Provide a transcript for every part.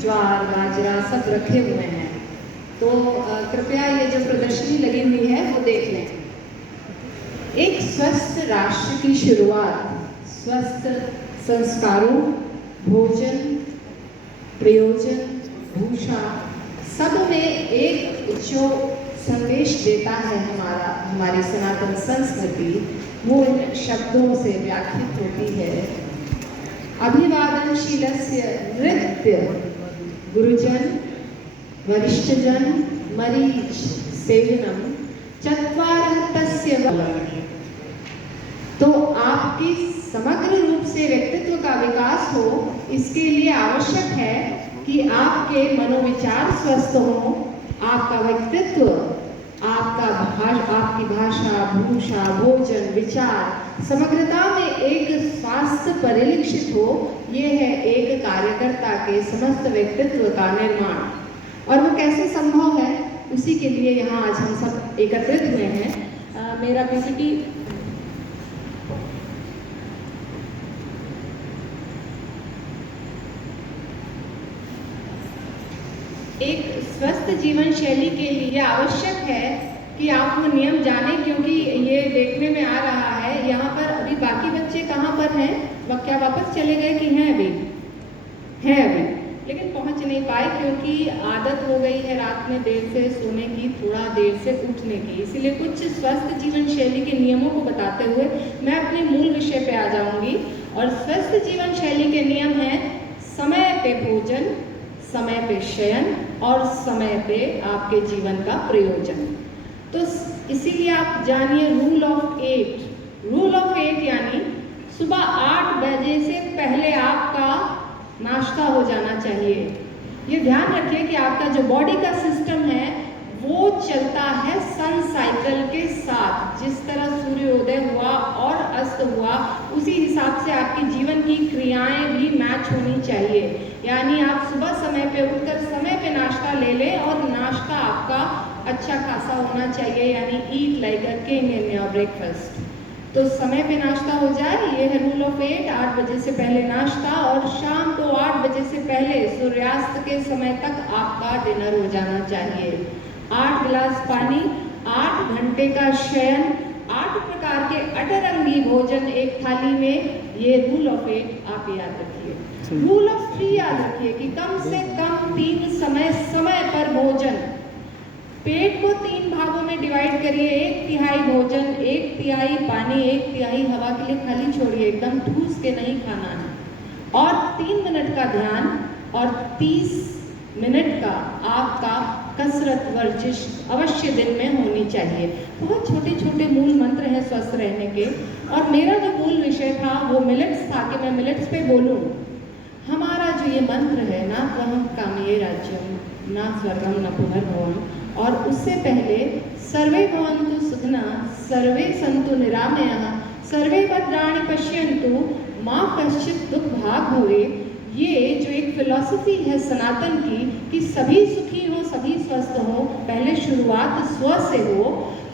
ज्वार बाजरा सब रखे हुए हैं। तो कृपया ये जो प्रदर्शनी लगी हुई है वो देख लें। एक स्वस्थ राष्ट्र की शुरुआत स्वस्थ संस्कारों, भोजन, प्रयोजन, भूषा सब में एक जो संदेश देता है हमारी सनातन संस्कृति, वो इन शब्दों से व्याख्यात होती है। अभिवादनशीलस्य नृत्य गुरुजन वरिष्ठजन मरीच सेवनम चत्वारः तस्य। तो आपकी समग्र रूप से व्यक्तित्व का विकास हो, इसके लिए आवश्यक है कि आपके मनोविचार स्वस्थ हो, आपका व्यक्तित्व, आपकी भाषा, भूषा, भोजन, विचार समग्रता में एक स्वास्थ्य परिलक्षित हो। ये है एक कार्यकर्ता के समस्त व्यक्तित्व का निर्माण। और वो कैसे संभव है, उसी के लिए यहाँ आज हम सब एकत्रित हुए हैं। मेरा पीपीटी एक स्वस्थ जीवन शैली के लिए आवश्यक है कि आप वो नियम जाने, क्योंकि ये देखने में आ रहा है यहाँ पर अभी बाकी बच्चे कहाँ पर हैं, वह क्या वापस चले गए कि हैं अभी, लेकिन पहुँच नहीं पाए क्योंकि आदत हो गई है रात में देर से सोने की, थोड़ा देर से उठने की। इसीलिए कुछ स्वस्थ जीवन शैली के नियमों को बताते हुए मैं अपने मूल विषय पे आ जाऊंगी। और स्वस्थ जीवन शैली के नियम हैं समय पे भोजन, समय पे शयन और समय पे आपके जीवन का प्रयोजन। तो इसीलिए आप जानिए रूल ऑफ 8 यानी सुबह 8 बजे से पहले आपका नाश्ता हो जाना चाहिए। ये ध्यान रखिए कि आपका जो बॉडी का सिस्टम है वो चलता है सन साइकिल के साथ। जिस तरह सूर्योदय हुआ और अस्त हुआ, उसी हिसाब से आपकी जीवन की क्रियाएं भी मैच होनी चाहिए। यानी आप सुबह समय पे उठकर समय पे नाश्ता ले लें और नाश्ता आपका अच्छा खासा होना चाहिए, यानी eat like a king in your breakfast. तो समय पे नाश्ता हो जाए, ये है रूल ऑफ 8 बजे से पहले नाश्ता और शाम को 8 बजे से पहले सूर्यास्त के समय तक आपका डिनर हो जाना चाहिए। 8 गिलास पानी, 8 घंटे का शयन, 8 प्रकार के अटरंगी भोजन एक थाली में, ये रूल ऑफ 8 आप याद रखिए। रूल ऑफ 3 याद रखिए कि कम से कम 3 समय पर भोजन। पेट को 3 भागों में डिवाइड करिए, 1/3 भोजन, 1/3 पानी, 1/3 हवा के लिए खाली छोड़िए, एकदम ठूस के नहीं खाना है। और 3 मिनट का ध्यान और 30 मिनट का आपका कसरत वर्जिश अवश्य दिन में होनी चाहिए। बहुत छोटे छोटे मूल मंत्र हैं स्वस्थ रहने के। और मेरा जो मूल विषय था वो मिलेट्स था कि मैं मिलेट्स पे बोलूं। हमारा जो ये मंत्र है, ना त्वं कामये राज्यम ना स्वर्गम न पुनर्भवम, और उससे पहले सर्वे भवन्तु सुखिनः सर्वे सन्तु निरामयाः सर्वे भद्राणि पश्यन्तु मां कश्चित् दुःख भाग् भवेत्। ये जो एक फिलॉसफी है सनातन की कि सभी सुखी हो, सभी स्वस्थ हो, पहले शुरुआत स्व से हो।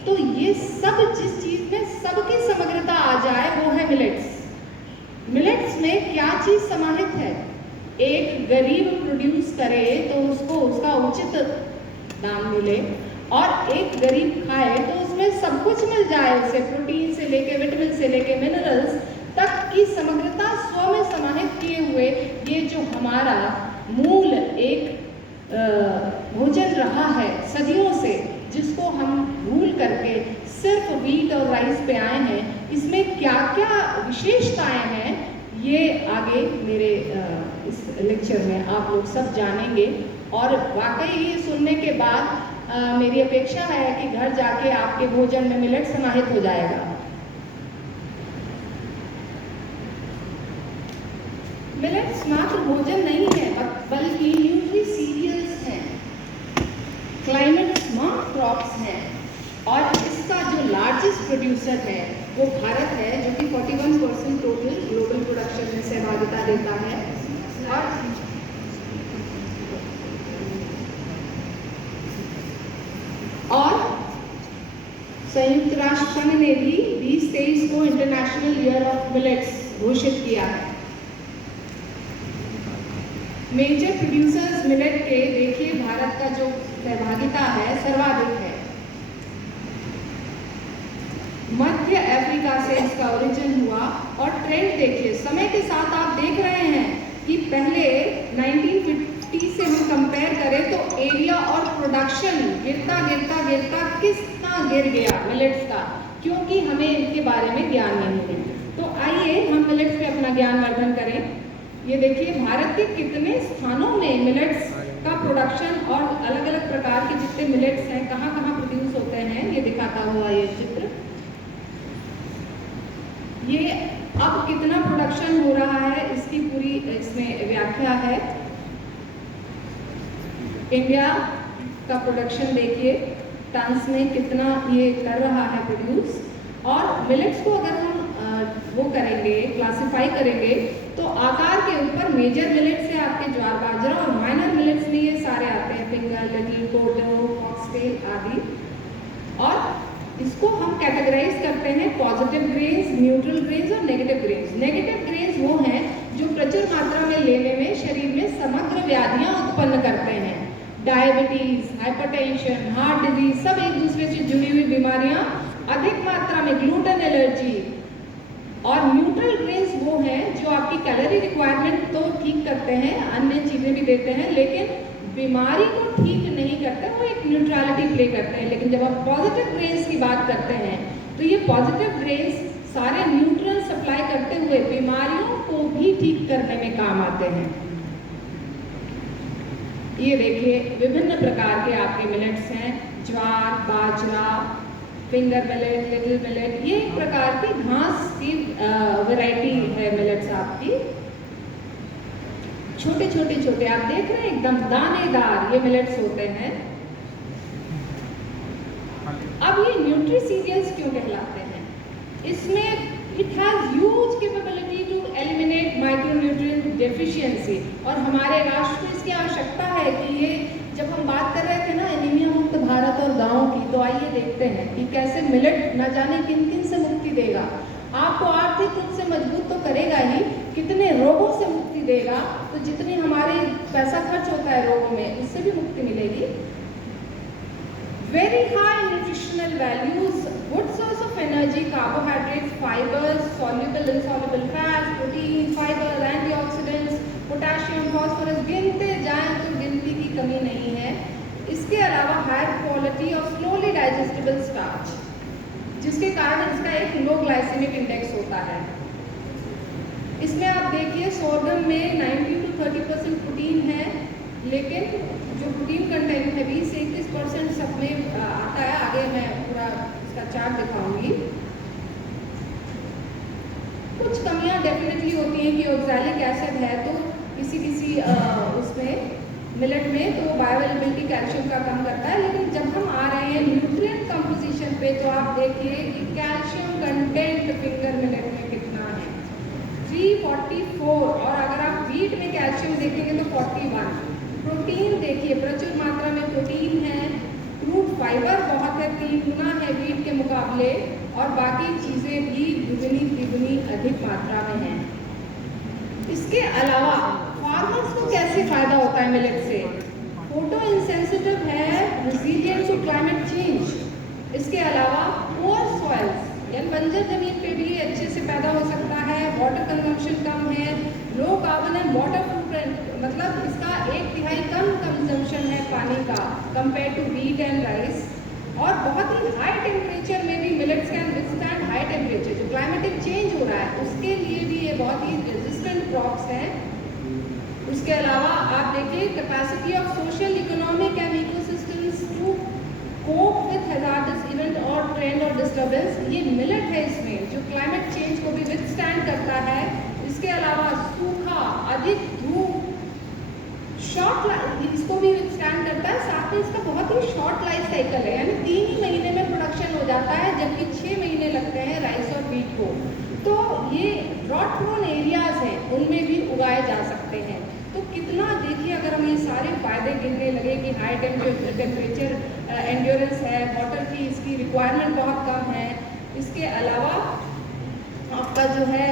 तो ये सब जिस चीज में सबकी समग्रता आ जाए वो है मिलेट्स। मिलेट्स में क्या चीज समाहित है? एक गरीब प्रोड्यूस करे तो उसको उसका उचित दाम मिले, और एक गरीब खाए तो उसमें सब कुछ मिल जाए, उसे प्रोटीन से लेके विटामिन से लेके मिनरल्स तक की समग्रता स्व में समाहित किए हुए ये जो हमारा मूल एक भोजन रहा है सदियों से, जिसको हम भूल करके सिर्फ व्हीट और राइस पे आए हैं, इसमें क्या क्या विशेषताएं हैं ये आगे मेरे इस लेक्चर में आप लोग सब जानेंगे। और वाकई ये सुनने के बाद मेरी अपेक्षा है कि घर जाके आपके भोजन में मिलेट समाहित हो जाएगा। मिलेट्स मात्र भोजन नहीं है बल्कि न्यूट्री सीरियल्स हैं, क्लाइमेट स्मार्ट क्रॉप्स हैं, और इसका जो लार्जेस्ट प्रोड्यूसर है वो भारत है, जो कि 41% टोटल ग्लोबल प्रोडक्शन में सहभागिता देता है। और संयुक्त राष्ट्र संघ ने भी 2023 को इंटरनेशनल ईयर ऑफ मिलेट्स घोषित किया है। मेजर प्रोड्यूसर्स मिलेट के देखिए भारत का जो सहभागिता है सर्वाधिक है। मध्य अफ्रीका से इसका ओरिजिन हुआ और ट्रेंड देखिए समय के साथ आप देख रहे हैं कि पहले 1950 से हम कंपेयर करें तो एरिया और प्रोडक्शन गिरता गिरता गिरता कितना गिर गया मिलेट्स का, क्योंकि हमें इनके बारे में ज्ञान नहीं है। तो आइए हम मिलेट्स पे अपना ज्ञान वर्धन करें। ये देखिए भारत के कितने स्थानों में मिलेट्स का प्रोडक्शन और अलग अलग प्रकार के जितने मिलेट्स हैं कहाँ कहाँ प्रोड्यूस होते हैं, ये दिखाता हुआ ये चित्र। ये अब कितना प्रोडक्शन हो रहा है इसकी पूरी इसमें व्याख्या है। इंडिया का प्रोडक्शन देखिए टन्स में कितना ये कर रहा है प्रोड्यूस। और मिलेट्स को अगर हम वो करेंगे क्लासिफाई करेंगे तो आकार के ऊपर मेजर मिलेट्स है आपके ज्वार बाजरा और माइनर मिलेट्स में ये सारे आते हैं फिंगर, लिटिल, कोडो, फॉक्सटेल आदि। और इसको हम कैटेगराइज करते हैं पॉजिटिव ग्रेन्स, न्यूट्रल ग्रेन्स और नेगेटिव ग्रेन्स। नेगेटिव ग्रेन्स वो हैं जो प्रचुर मात्रा में लेने में शरीर में समग्र व्याधियां उत्पन्न करते हैं। डायबिटीज, हाइपरटेंशन, हार्ट डिजीज सब एक दूसरे से जुड़ी हुई बीमारियां, अधिक मात्रा में ग्लूटेन एलर्जी। और न्यूट्रल ग्रेन्स वो हैं जो आपकी कैलोरी रिक्वायरमेंट तो ठीक करते हैं, अन्य चीज़ें भी देते हैं, लेकिन बीमारी को ठीक नहीं करते, वो एक न्यूट्रलिटी प्ले करते हैं। लेकिन जब आप पॉजिटिव ग्रेन्स की बात करते हैं तो ये पॉजिटिव ग्रेन्स सारे न्यूट्रल सप्लाई करते हुए बीमारियों को भी ठीक करने में काम आते हैं। ये देखिए विभिन्न प्रकार के आपके मिलेट्स हैं, ज्वार, बाजरा, फिंगर मिलेट, लिटिल मिलेट, ये एक प्रकार की घास की वैरायटी है मिलेट्स आपकी। छोटे छोटे छोटे आप देख रहे हैं एकदम दानेदार ये मिलेट्स होते हैं। अब ये न्यूट्री सीरियल्स क्यों कहलाते हैं? इसमें it has huge capability to eliminate micronutrient deficiency और हमारे राष्ट्र को इसकी आवश्यकता है कि ये जब हम बात कर रहे थे ना एनीमिया मुक्त भारत और गाँव की, तो आइए देखते हैं कि कैसे मिलेट न जाने किन किन से मुक्ति देगा। आपको आर्थिक रूप से मजबूत तो करेगा ही, कितने रोगों से मुक्ति देगा। तो जितनी हमारे पैसा खर्च होता है रोगों में उससे भी मुक्ति मिलेगी। Very high nutritional values, good source of energy, carbohydrates, fibres, soluble insoluble fats, protein, fibre, antioxidants, potassium, phosphorus, गिनते जाएं तो गिनती की कमी नहीं है। इसके अलावा हाई क्वालिटी और स्लोली डाइजेस्टेबल स्टार्च, जिसके कारण इसका एक लो ग्लाइसेमिक इंडेक्स होता है। इसमें आप देखिए सोरगम में 90 to 30% प्रोटीन है, लेकिन जो प्रोटीन कंटेंट है 20 से 21% सब में आता है। आगे मैं पूरा इसका चार्ट दिखाऊंगी। कुछ कमियां डेफिनेटली होती हैं कि ऑक्सैलिक एसिड है तो किसी उसमें मिलेट में तो बायोअवेलेबिलिटी कैल्शियम का कम करता है। लेकिन जब हम आ रहे हैं न्यूट्रिएंट कंपोजिशन पे तो आप देखिए कि कैल्शियम कंटेंट फिंगर मिलेट में कितना है, 344। और अगर आप व्हीट में कैल्शियम देखेंगे तो 41। प्रोटीन देखिए प्रचुर मात्रा में प्रोटीन है, फ्रूट फाइबर बहुत है, 3 गुना है व्हीट के मुकाबले, और बाकी चीज़ें भी दुगनी तिगुनी अधिक मात्रा में हैं। इसके अलावा फार्मर्स को कैसे फायदा होता है मिलेट से? फोटो इंसेंसिटिव है, रेजिलिएंट टू क्लाइमेट चेंज। इसके अलावा पुअर सॉइल्स यानी बंजर जमीन पे भी अच्छे से पैदा हो सकता है। वाटर कंजम्पशन कम है, low carbon and water footprint, मतलब इसका 1/3 कम कंजम्पशन है पानी का compare to wheat and rice. और बहुत ही हाई टेम्परेचर में भी millets can withstand high temperature. जो क्लाइमेटिक चेंज हो रहा है उसके लिए भी ये बहुत ही रेजिस्टेंट क्रॉप्स हैं। उसके अलावा आप देखिए capacity of social, economic and ecosystems to cope with hazardous event और ट्रेंड और डिस्टर्बेंस, ये मिलेट है इसमें जो क्लाइमेट चेंज को भी विथस्टैंड करता है। इसके अलावा सूखा, अधिक धूप, शॉर्ट इसको भी विथस्टैंड करता है। साथ में इसका बहुत ही शॉर्ट लाइफ साइकिल है, यानी 3 ही महीने में प्रोडक्शन हो जाता है, जबकि 6 महीने लगते हैं राइस और व्हीट को। तो ये ड्रॉट प्रोन एरियाज हैं उनमें भी उगाए जा सकते हैं। तो कितना देखिए अगर हम ये सारे फायदे गिनने लगे कि हाई टेम्परेचर एंड्योरेंस है, वाटर की इसकी रिक्वायरमेंट बहुत कम है। इसके अलावा आपका जो है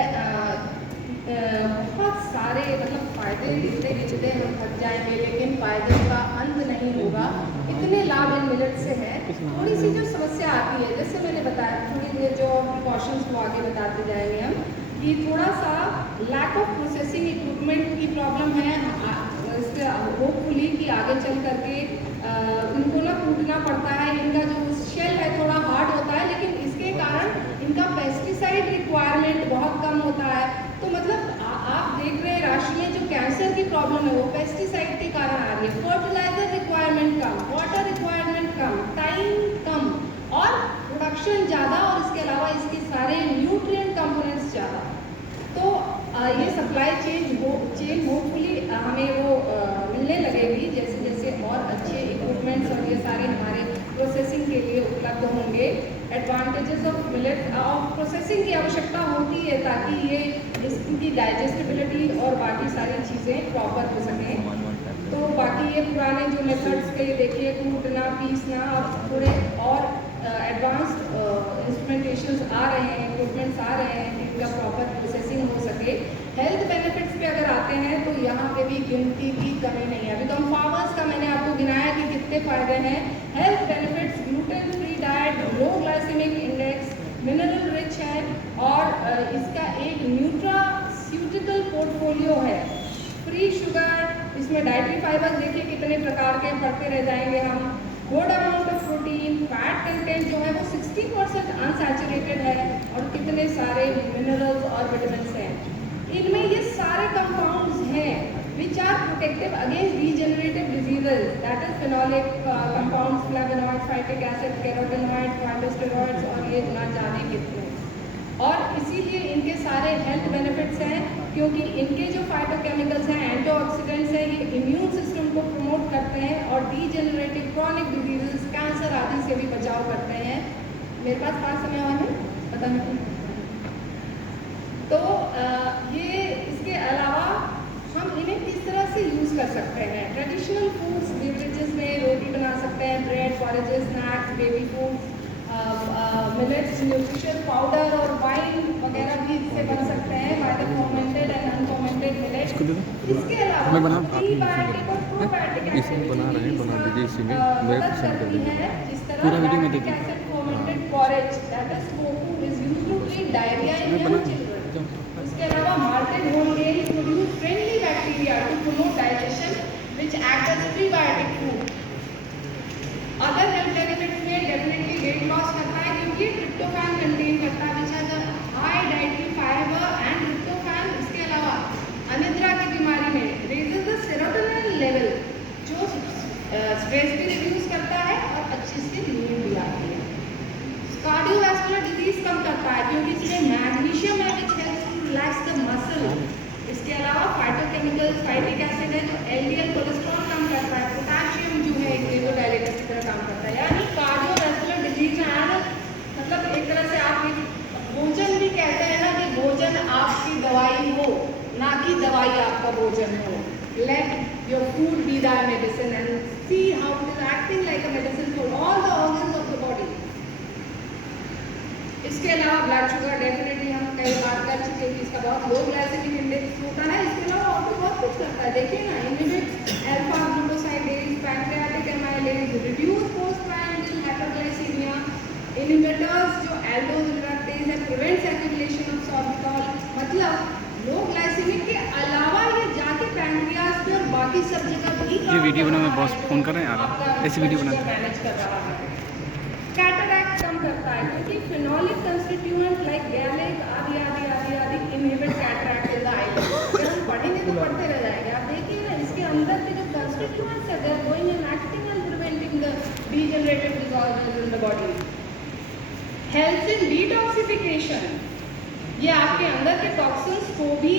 बहुत सारे मतलब फ़ायदे गिनते गिनते हम थक जाएंगे, लेकिन फ़ायदों का अंत नहीं होगा। इतने लाभ इन मिलेट से हैं। थोड़ी सी जो समस्या आती है, जैसे मैंने बताया, थोड़ी देर जो प्रिकॉशंस को आगे बताते जाएंगे हम, कि थोड़ा सा लैक ऑफ प्रोसेसिंग इक्विपमेंट की प्रॉब्लम है। इससे होपफुली कि आगे चल करके इनको ना कूटना पड़ता है, इनका जो शेल है थोड़ा हार्ड होता है, लेकिन इसके कारण इनका पेस्टिसाइड रिक्वायरमेंट बहुत कम होता है। तो मतलब आप देख रहे हैं राशि में जो कैंसर की प्रॉब्लम है वो पेस्टिसाइड के कारण आ रही है। फर्टिलाइजर रिक्वायरमेंट कम, वाटर रिक्वायरमेंट कम, टाइम कम और प्रोडक्शन ज़्यादा, और इसके अलावा इसके सारे न्यूट्रिएंट कंपोनेंट्स ज़्यादा। तो ये सप्लाई चेन होपफुली हमें वो मिलने लगेगी जैसे जैसे और अच्छे इक्विपमेंट्स और ये सारे हमारे प्रोसेसिंग के लिए उपलब्ध होंगे। Advantages of millet, of processing की आवश्यकता होती है ताकि ये इसकी डाइजेस्टिबिलिटी और बाकी सारी चीज़ें प्रॉपर हो सकें। तो बाकी ये पुराने जो मेथड्स के देखिए, कूटना, पीसना, और थोड़े और एडवांस्ड इंस्ट्रूमेंटेशंस आ रहे हैं, इक्विपमेंट्स आ रहे हैं कि इनका प्रॉपर प्रोसेसिंग हो सके। हेल्थ बेनिफिट्स पे अगर आते हैं तो यहाँ पे भी गिनती की कमी नहीं है। अभी तो हम फार्मर्स का मैंने आपको गिनाया कि कितने फ़ायदे हैं। Health benefits, gluten free diet, low glycemic index, mineral rich है, और इसका एक न्यूट्रास्यूटिकल पोर्टफोलियो है, फ्री शुगर, इसमें डाइटरी फाइबर देखिए कितने प्रकार के पढ़ते रह जाएंगे हम। Good amount of protein, fat content जो है वो 60% अनसैचुरेटेड है, और कितने सारे मिनरल्स और विटामिन्स हैं। इनमें ये सारे कंपाउंड्स हैं which are protective against degenerative diseases, that is phenolic compounds, flavonoid, phytic acid, carotenoid, phytosteroids, और ये ना जाने कितने। और इसीलिए इनके सारे हेल्थ बेनिफिट्स हैं, क्योंकि इनके जो फाइटोकेमिकल्स हैं, एंटीऑक्सीडेंट्स हैं, ये इम्यून सिस्टम को प्रमोट करते हैं और डीजेनरेटिव क्रॉनिक डिजीजेस, कैंसर आदि से भी बचाव करते हैं। मेरे पास 5 समय और है, पता नहीं। तो ये इसके अलावा हम इन्हें किस तरह से यूज़ कर सकते हैं। ट्रेडिशनल फूड्स, बेवरेजेस में रोटी बना सकते हैं, bread, porridges, snacks, baby foods, millets, nutrition powder और वाइन वगैरह भी इससे बन सकते हैं, wider fermented and unfermented millets. इसके अलावा प्रीबायोटिक और प्रोबायोटिक एसिड बना रहे हैं, बना दीजिए इसी में मदद करती है, जिस तरह lactic acid fermented porridge that is tofu is used to treat diarrhoea in young children. इसके अलावा malted whole grain produce friendly bacteria to promote digestion which act as prebiotic food. Other health benefits में definitely weight loss करता है, क्योंकि tryptophan contain करता है which has high dietary fibre and tryptophan. इसके अलावा अनिद्रा की बीमारी में रेजेस द सेरोटोनिन लेवल, जो स्ट्रेस भी रिड्यूस करता है और अच्छी से नींद भी आती है। कार्डियोवैस्कुलर डिजीज कम करता है, क्योंकि इसमें मैग्नीशियम है which helps to relax the muscle. इसके अलावा फाइटोकेमिकल्स, फाइटिक एसिड है जो एलडीएल कोलेस्ट्रॉल कम करता है, पोटेशियम जो है एक वेसोडाइलेटर की तरह काम करता है। यानी कार्डियोवैस्कुलर डिजीज है, मतलब एक तरह से आप भोजन भी कहते हैं ना कि भोजन आपकी दवाई हो, ना कि दवाई आपका भोजन हो। Let your food be the medicine and see how it is acting like a medicine for all the organs of the body. इसके अलावा ब्लड शुगर डेफिनेटली हम कई बार कर चुके हैं कि इसका बहुत लो ग्लाइसेमिक इंडेक्स होता है। इसके अलावा और भी बहुत कुछ करता है, देखिए ना, inhibit alpha glucosidase, pancreatic amylase, reduce postprandial hyperglycemia, inhibitors जो एल्डोज रिडक्टेज है, प्रिवेंट्स एक्यूमुलेशन ऑफ सॉर्बिटॉल। मतलब लो ग्लाइसेमिक के अलावा ये जाके पैंक्रियाज पे और बाकी सब जगह भी ये वीडियो बना, मैं बॉस फोन कर रहे हैं यार, ऐसी वीडियो बना मैनेज कर रहा है। कैटरैक्ट कम करता है, क्योंकि फिनोलिक कंस्टिट्यूएंट लाइक गैलेक आदि आदि आदि आदि inhibit cataract in the eyelid. अगर हम पढ़ेंगे तो पढ़ते रह जाएंगे। आप देखिए ना, इसके अंदर के जो कंस्टिट्यूएंट्स है they are going and acting and preventing the degenerative disorders in the body. Helps in detoxification, ये आपके अंदर के टॉक्सिन्स को भी